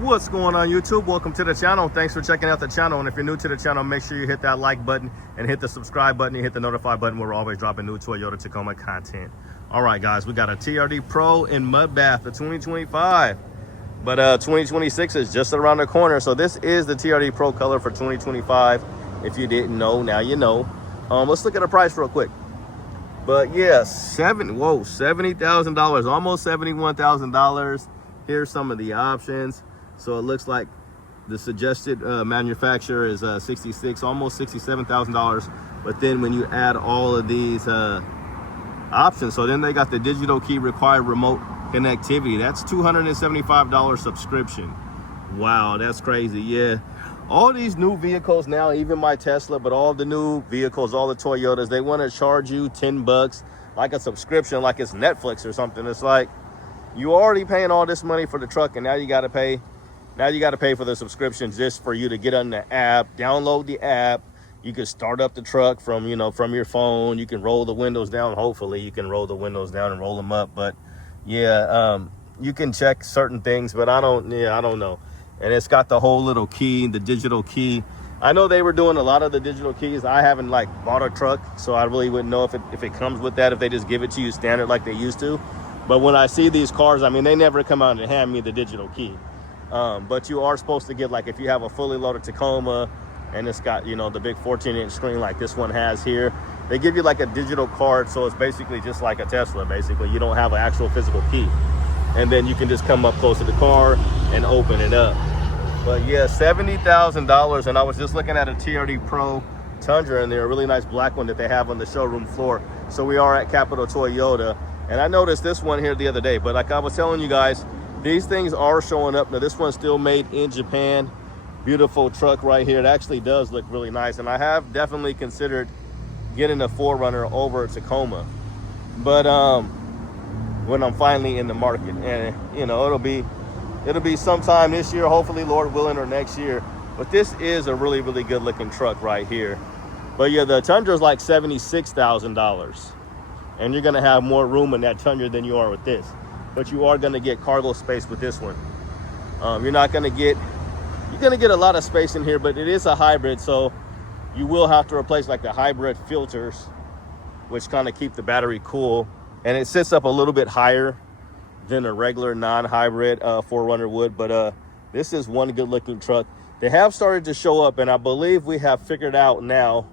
What's going on, YouTube? Welcome to the channel. Thanks for checking out the channel. And if you're new to the channel, make sure you hit that like button and hit the subscribe button and hit the notify button. We're always dropping new Toyota Tacoma content. All right, guys, we got a TRD Pro in mud bath for 2025, but 2026 is just around the corner. So this is the TRD Pro color for 2025. If you didn't know, now you know. Let's look at the price real quick. But yeah, $70,000, almost $71,000. Here's some of the options. So it looks like the suggested manufacturer is $66,000, almost $67,000. But then when you add all of these options, so then they got the digital key required remote connectivity. That's $275 subscription. Wow, that's crazy. Yeah, all these new vehicles now, even my Tesla, but all the new vehicles, all the Toyotas, they want to charge you $10 like a subscription, like it's Netflix or something. It's like you already paying all this money for the truck, and now you got to pay. Now you got to pay for the subscription just for you to get on the app, download the app. You can start up the truck from, from your phone. You can roll the windows down. Hopefully you can roll the windows down and roll them up. But yeah, you can check certain things, but I don't know. And it's got the whole little key, the digital key. I know they were doing a lot of the digital keys. I haven't bought a truck, so I really wouldn't know if it comes with that, if they just give it to you standard like they used to. But when I see these cars, I mean, they never come out and hand me the digital key. But you are supposed to get, if you have a fully loaded Tacoma and it's got, the big 14-inch screen like this one has here, they give you a digital card. So it's basically just like a Tesla. Basically, you don't have an actual physical key. And then you can just come up close to the car and open it up. But yeah, $70,000. And I was just looking at a TRD Pro Tundra, and they're a really nice black one that they have on the showroom floor. So we are at Capital Toyota. And I noticed this one here the other day, but like I was telling you guys, these things are showing up. Now this one's still made in Japan. Beautiful truck right here. It actually does look really nice. And I have definitely considered getting a 4Runner over a Tacoma. But when I'm finally in the market, and it'll be sometime this year, hopefully, Lord willing, or next year. But this is a really, really good looking truck right here. But yeah, the Tundra is like $76,000. And you're gonna have more room in that Tundra than you are with this. But you are gonna get cargo space with this one. You're gonna get a lot of space in here, but it is a hybrid, so you will have to replace the hybrid filters, which kind of keep the battery cool. And it sits up a little bit higher than a regular non-hybrid 4Runner would. But this is one good looking truck. They have started to show up, and I believe we have figured out now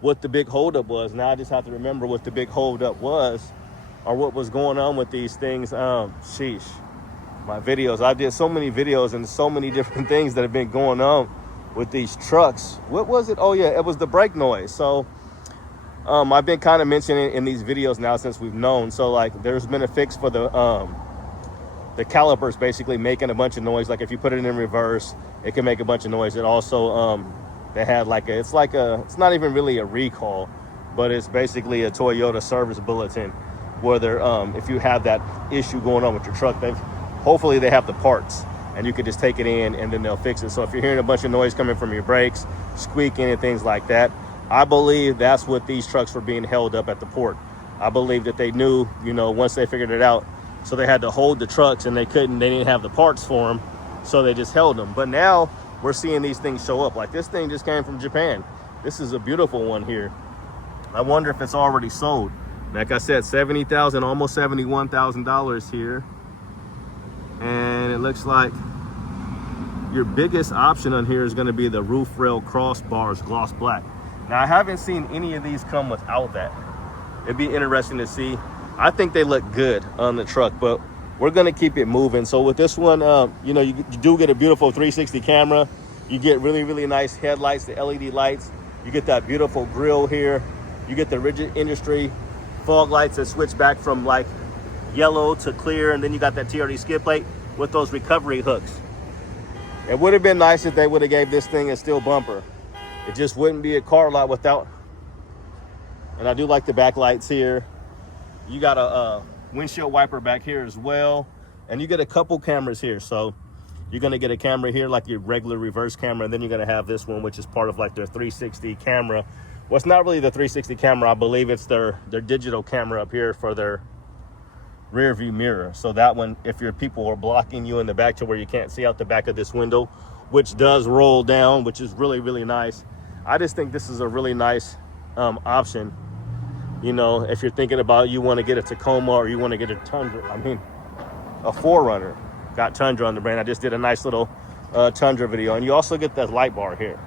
what the big holdup was. Now I just have to remember what the big holdup was, or what was going on with these things. Sheesh, my videos. I did so many videos and so many different things that have been going on with these trucks. What was it? Oh yeah, it was the brake noise. So I've been kind of mentioning in these videos now since we've known. So there's been a fix for the calipers basically making a bunch of noise. If you put it in reverse, it can make a bunch of noise. It also they had it's not even really a recall, but it's basically a Toyota service bulletin where they're if you have that issue going on with your truck, hopefully they have the parts and you can just take it in and then they'll fix it. So if you're hearing a bunch of noise coming from your brakes, squeaking and things like that, I believe that's what these trucks were being held up at the port. I believe that they knew, once they figured it out, so they had to hold the trucks, and they didn't have the parts for them, so they just held them. But now we're seeing these things show up. This thing just came from Japan. This is a beautiful one here. I wonder if it's already sold. Like I said, $70,000, almost $71,000 here. And it looks like your biggest option on here is going to be the roof rail crossbars gloss black. Now I haven't seen any of these come without that. It'd be interesting to see. I think they look good on the truck, but we're going to keep it moving. So with this one, you do get a beautiful 360 camera. You get really, really nice headlights, the LED lights. You get that beautiful grille here. You get the rigid industry fog lights that switch back from yellow to clear. And then you got that TRD skid plate with those recovery hooks. It would have been nice if they would have gave this thing a steel bumper. It just wouldn't be a car lot without. And I do like the back lights here. You got a windshield wiper back here as well. And you get a couple cameras here. So you're going to get a camera here, like your regular reverse camera. And then you're going to have this one, which is part of their 360 camera. Well, it's not really the 360 camera. I believe it's their digital camera up here for their rear view mirror. So that one, if your people are blocking you in the back to where you can't see out the back of this window, which does roll down, which is really, really nice. I just think this is a really nice option. You know, if you're thinking about you want to get a Tacoma or you want to get a Tundra, I mean, a 4Runner. Got Tundra on the brand. I just did a nice little Tundra video. And you also get that light bar here.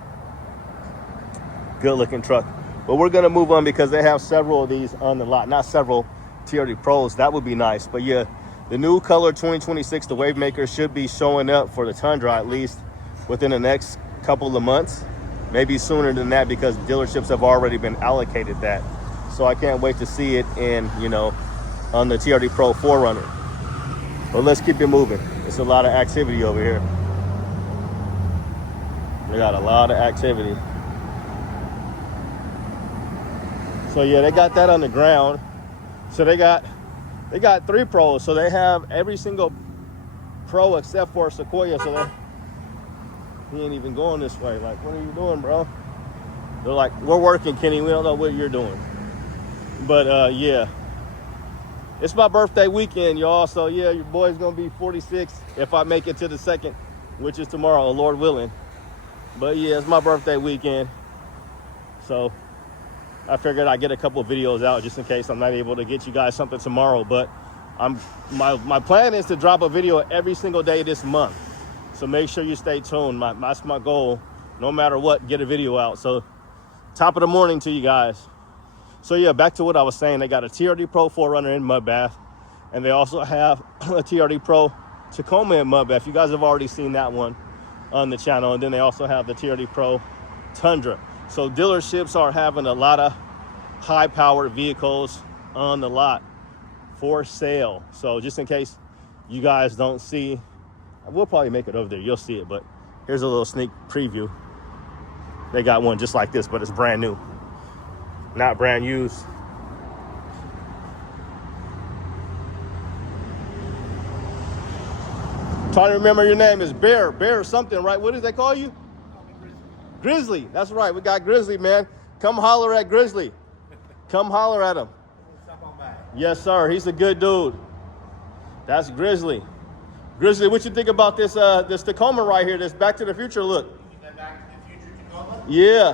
Good looking truck. But we're going to move on because they have several of these on the lot. Not several TRD Pros. That would be nice. But yeah, the new color 2026, the Wavemaker, should be showing up for the Tundra at least within the next couple of months. Maybe sooner than that because dealerships have already been allocated that. So I can't wait to see it in, you know, on the TRD Pro 4Runner. But let's keep it moving. It's a lot of activity over here. We got a lot of activity. So yeah, they got that on the ground. So they got 3 Pros. So they have every single Pro except for Sequoia. So he ain't even going this way. Like, what are you doing, bro? They're like, we're working, Kenny. We don't know what you're doing. But yeah, it's my birthday weekend, y'all. So yeah, your boy's gonna be 46 if I make it to the 2nd, which is tomorrow, Lord willing. But yeah, it's my birthday weekend. So I figured I'd get a couple of videos out just in case I'm not able to get you guys something tomorrow. But my plan is to drop a video every single day this month. So make sure you stay tuned. That's my goal. No matter what, get a video out. So top of the morning to you guys. So yeah, back to what I was saying. They got a TRD Pro 4Runner in mud bath. And they also have a TRD Pro Tacoma in mud bath. You guys have already seen that one on the channel. And then they also have the TRD Pro Tundra. So dealerships are having a lot of high-powered vehicles on the lot for sale. So just in case you guys don't see, we'll probably make it over there. You'll see it. But here's a little sneak preview. They got one just like this, but it's brand new. Not brand used. Trying to remember your name is Bear something, right? What do they call you? Grizzly. That's right. We got Grizzly, man. Come holler at Grizzly. Come holler at him. Yes, sir. He's a good dude. That's Grizzly. Grizzly, what you think about this this Tacoma right here? This Back to the Future look. Back to the Future Tacoma? Yeah.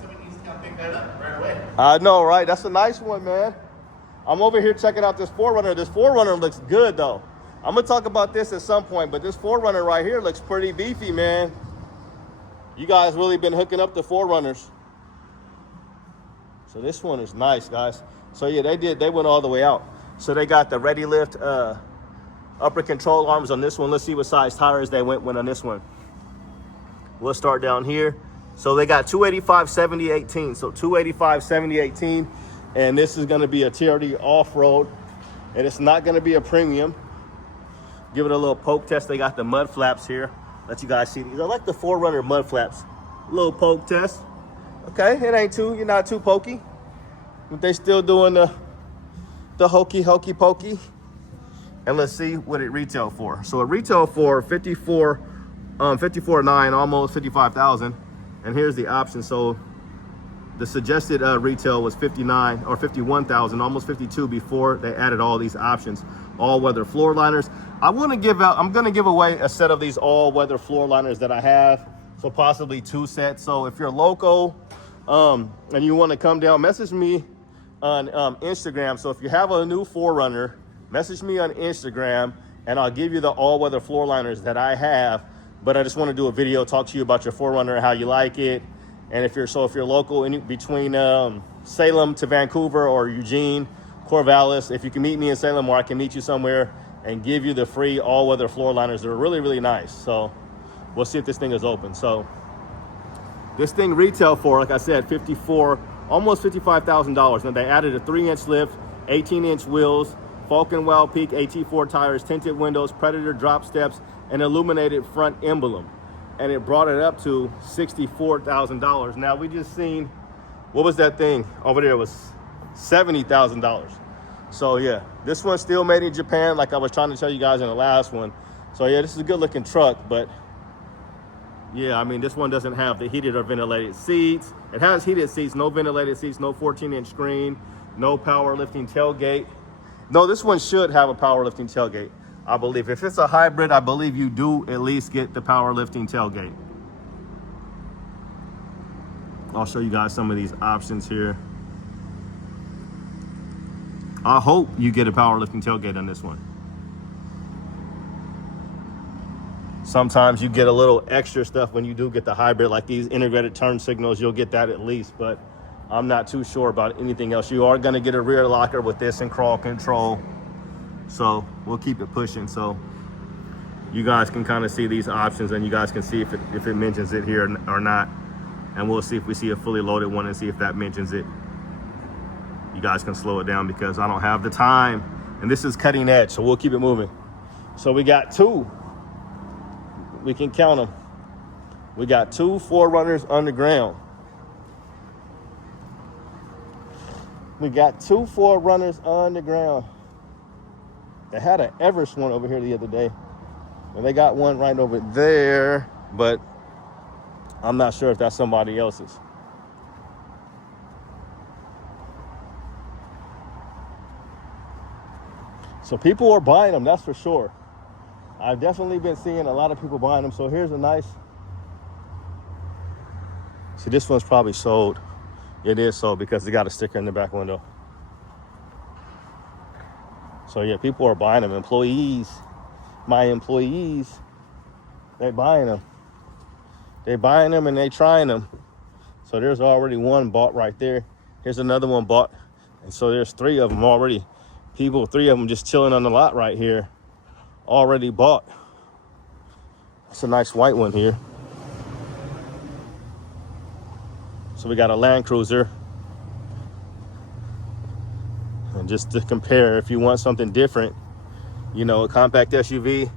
Somebody needs to come pick that up right away. I know, right? That's a nice one, man. I'm over here checking out this 4Runner. This 4Runner looks good, though. I'm going to talk about this at some point, but this 4Runner right here looks pretty beefy, man. You guys really been hooking up the 4Runners. So this one is nice, guys. So yeah, they went all the way out. So they got the Ready Lift upper control arms on this one. Let's see what size tires they went on this one. We'll start down here. So they got 285, 70, 18. So 285, 70, 18. And this is going to be a TRD off-road. And it's not going to be a premium. Give it a little poke test. They got the mud flaps here. Let you guys see these. I like the 4Runner mud flaps. A little poke test. Okay, it ain't you're not too pokey. But they still doing the hokey pokey. And let's see what it retailed for. So it retailed for 54.9, almost 55,000. And here's the option. So the suggested retail was 59 or 51,000, almost 52 before they added all these options. All-weather floor liners. I'm gonna give away a set of these all-weather floor liners that I have. So possibly 2 sets. So if you're local and you want to come down, message me on Instagram. So if you have a new 4Runner, message me on Instagram and I'll give you the all-weather floor liners that I have. But I just want to do a video, talk to you about your 4Runner, how you like it. And if you're local in between Salem to Vancouver or Eugene, Corvallis, if you can meet me in Salem or I can meet you somewhere and give you the free all-weather floor liners. They're really, really nice. So we'll see if this thing is open. So this thing retail for, like I said, almost $55,000. Now they added a 3-inch lift, 18-inch wheels, Falcon Wild Peak AT4 tires, tinted windows, Predator drop steps, and illuminated front emblem. And it brought it up to $64,000. Now we just seen, what was that thing over there? It was $70,000. So yeah, this one's still made in Japan, like I was trying to tell you guys in the last one. So yeah, this is a good looking truck, but yeah, I mean, this one doesn't have the heated or ventilated seats. It has heated seats, no ventilated seats, no 14-inch screen, no power lifting tailgate. No, this one should have a power lifting tailgate, I believe. If it's a hybrid, I believe you do at least get the power lifting tailgate. I'll show you guys some of these options here. I hope you get a power lifting tailgate on this one. Sometimes you get a little extra stuff when you do get the hybrid, like these integrated turn signals, you'll get that at least, but I'm not too sure about anything else. You are gonna get a rear locker with this and crawl control. So we'll keep it pushing. So you guys can kind of see these options, and you guys can see if it mentions it here or not. And we'll see if we see a fully loaded one and see if that mentions it. You guys can slow it down because I don't have the time. And this is cutting edge, so we'll keep it moving. So we got two. We can count them. We got two 4Runners underground. We got two 4Runners underground. They had an Everest one over here the other day. And they got one right over there, but I'm not sure if that's somebody else's. So people are buying them, that's for sure. I've definitely been seeing a lot of people buying them. So here's a nice, see, this one's probably sold. It is sold because they got a sticker in the back window. So yeah, people are buying them. Employees, my employees, they're buying them. They're buying them and they trying them. So there's already one bought right there. Here's another one bought. And so there's three of them already. People, three of them just chilling on the lot right here. Already bought. It's a nice white one here. So we got a Land Cruiser. And just to compare, if you want something different, you know, a compact SUV,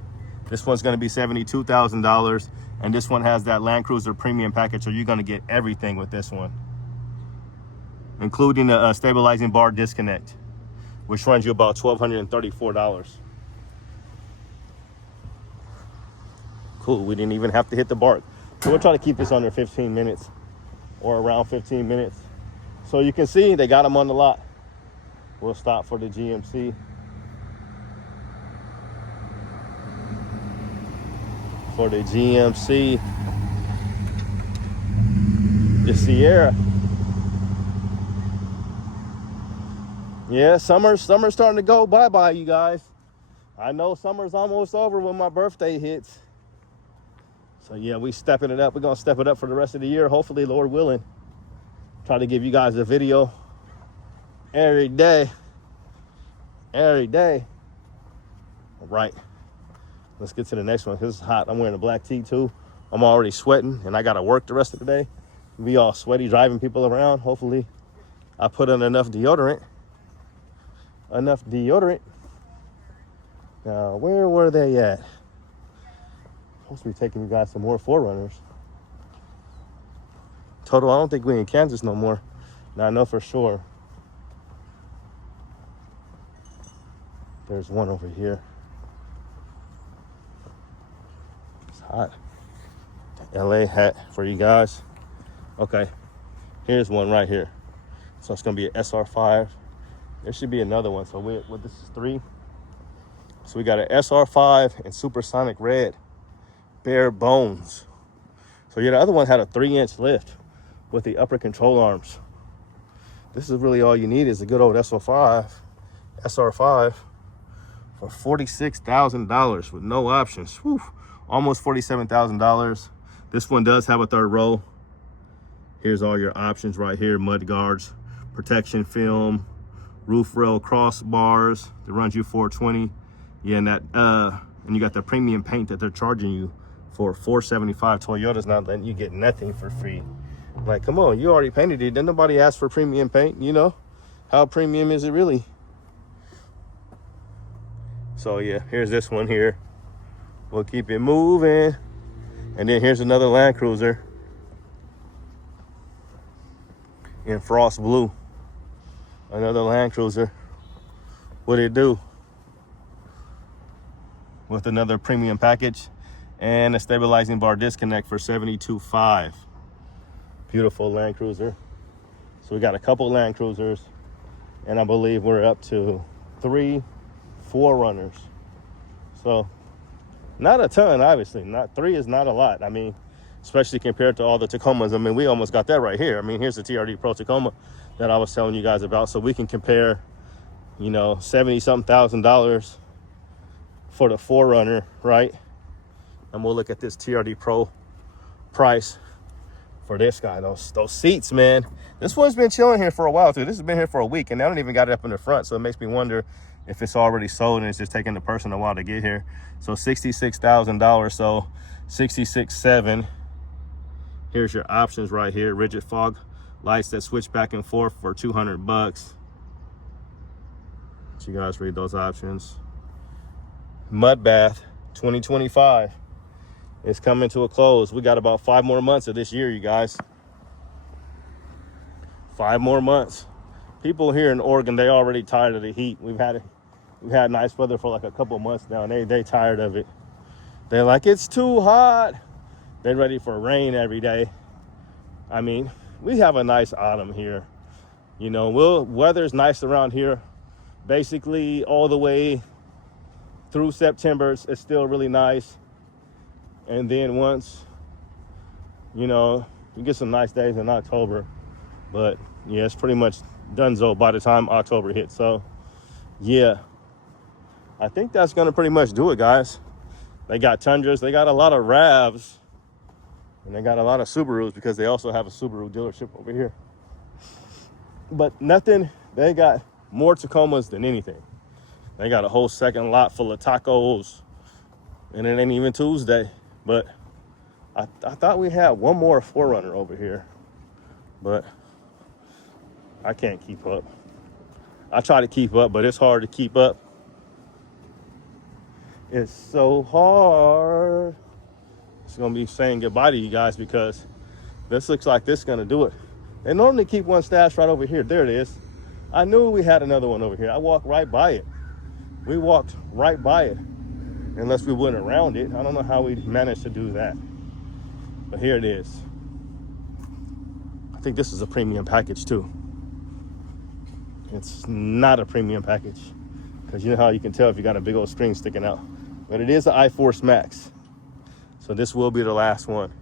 this one's going to be $72,000. And this one has that Land Cruiser premium package, so you're going to get everything with this one, including a stabilizing bar disconnect, which runs you about $1,234. Cool, we didn't even have to hit the bark. So we'll try to keep this under 15 minutes or around 15 minutes. So you can see they got them on the lot. We'll stop for the GMC. For the GMC, the Sierra. Yeah, summer's starting to go bye-bye, you guys. I know summer's almost over when my birthday hits. So yeah, we stepping it up. We're gonna step it up for the rest of the year, hopefully, Lord willing. Try to give you guys a video every day. Every day. All right. Let's get to the next one because it's hot. I'm wearing a black tee too. I'm already sweating and I gotta work the rest of the day. Be all sweaty driving people around. Hopefully I put in enough deodorant. Now, where were they at? Supposed to be taking you guys some more 4Runners. Total, I don't think we're in Kansas no more. Now I know for sure. There's one over here. It's hot. The LA hat for you guys. Okay, here's one right here. So it's gonna be an SR5. There should be another one. So this is 3. So we got an SR5 and Supersonic Red, bare bones. So yeah, the other one had a 3-inch lift with the upper control arms. This is really all you need is a good old SR5 for $46,000 with no options. Whew, almost $47,000. This one does have a 3rd row. Here's all your options right here: mud guards, protection film, roof rail crossbars that runs you $420. Yeah, and and you got the premium paint that they're charging you for $475. Toyota's not letting you get nothing for free. Like, come on, you already painted it. Didn't nobody ask for premium paint? You know, how premium is it really? So yeah, here's this one here. We'll keep it moving. And then here's another Land Cruiser in frost blue. Another Land Cruiser. What'd it do? With another premium package and a stabilizing bar disconnect for $72,500. Beautiful Land Cruiser. So we got a couple Land Cruisers, and I believe we're up to 3 4Runners. So not a ton, obviously. Not 3 is not a lot. I mean, especially compared to all the Tacomas. I mean, we almost got that right here. I mean, here's the TRD Pro Tacoma that I was telling you guys about. So we can compare, you know, $70-something thousand for the 4Runner, right? And we'll look at this TRD Pro price for this guy. Those seats, man. This one's been chilling here for a while too. This has been here for a week, and I don't even got it up in the front, so it makes me wonder if it's already sold and it's just taking the person a while to get here. So $66,000, so 66.7. Here's your options right here. Rigid fog lights that switch back and forth for $200. So you guys read those options. Mud bath 2025. It's coming to a close. We got about 5 more months of this year, you guys. 5 more months. People here in Oregon, they already tired of the heat. We've had nice weather for like a couple months now, and they tired of it. They're like, it's too hot. They're ready for rain every day. I mean, we have a nice autumn here. You know, weather's nice around here. Basically, all the way through September, it's still really nice. And then once, you know, you get some nice days in October. But yeah, it's pretty much donezo by the time October hits. So yeah, I think that's gonna pretty much do it, guys. They got Tundras, they got a lot of RAVs, and they got a lot of Subarus because they also have a Subaru dealership over here. But nothing, they got more Tacomas than anything. They got a whole second lot full of tacos, and it ain't even Tuesday. But I thought we had one more 4Runner over here, but I can't keep up. I try to keep up, but it's hard to keep up. It's so hard. It's gonna be saying goodbye to you guys because this looks like this is gonna do it. They normally keep one stashed right over here. There it is. I knew we had another one over here. I walked right by it. We walked right by it. Unless we went around it. I don't know how we managed to do that. But here it is. I think this is a premium package too. It's not a premium package, because you know how you can tell if you got a big old string sticking out. But it is the iForce Max. So this will be the last one.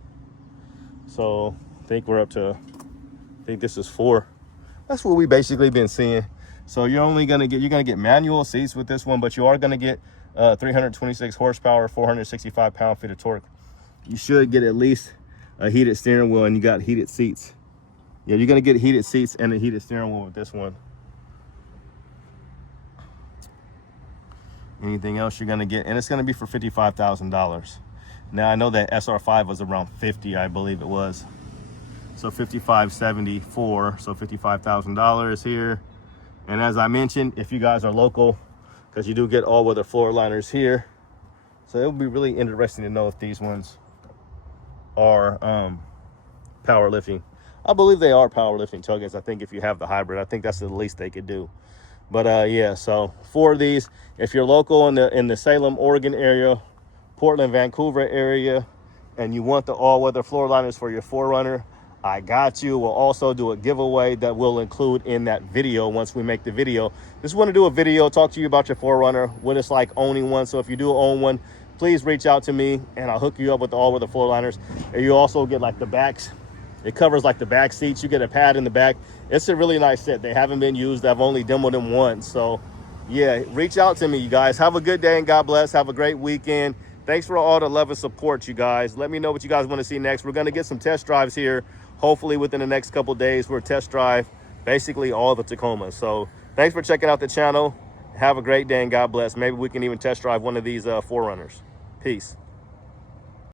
So I think we're up to, I think this is 4. That's what we basically been seeing. So you're gonna get manual seats with this one, but you are gonna get 326 horsepower, 465 pound-feet of torque. You should get at least a heated steering wheel, and you got heated seats. Yeah, you're gonna get heated seats and a heated steering wheel with this one. Anything else you're gonna get, and it's gonna be for $55,000. Now I know that SR5 was around 50, I believe it was. So 55.74, so $55,000 here. And as I mentioned, if you guys are local, because you do get all-weather floor liners here, so it would be really interesting to know if these ones are powerlifting. I believe they are powerlifting tailgates. I think if you have the hybrid, I think that's the least they could do. But yeah, so 4 of these, if you're local in the Salem, Oregon area, Portland, Vancouver area, and you want the all-weather floor liners for your 4Runner, I got you. We'll also do a giveaway that we'll include in that video once we make the video. Just want to do a video, talk to you about your 4Runner, what it's like owning one. So if you do own one, please reach out to me and I'll hook you up with the all-weather floor liners. And you also get like the backs. It covers like the back seats. You get a pad in the back. It's a really nice set. They haven't been used. I've only demoed them once. So yeah, reach out to me, you guys. Have a good day and God bless. Have a great weekend. Thanks for all the love and support, you guys. Let me know what you guys want to see next. We're going to get some test drives here. Hopefully within the next couple days, we'll test drive basically all the Tacomas. So thanks for checking out the channel. Have a great day and God bless. Maybe we can even test drive one of these 4Runners. Peace.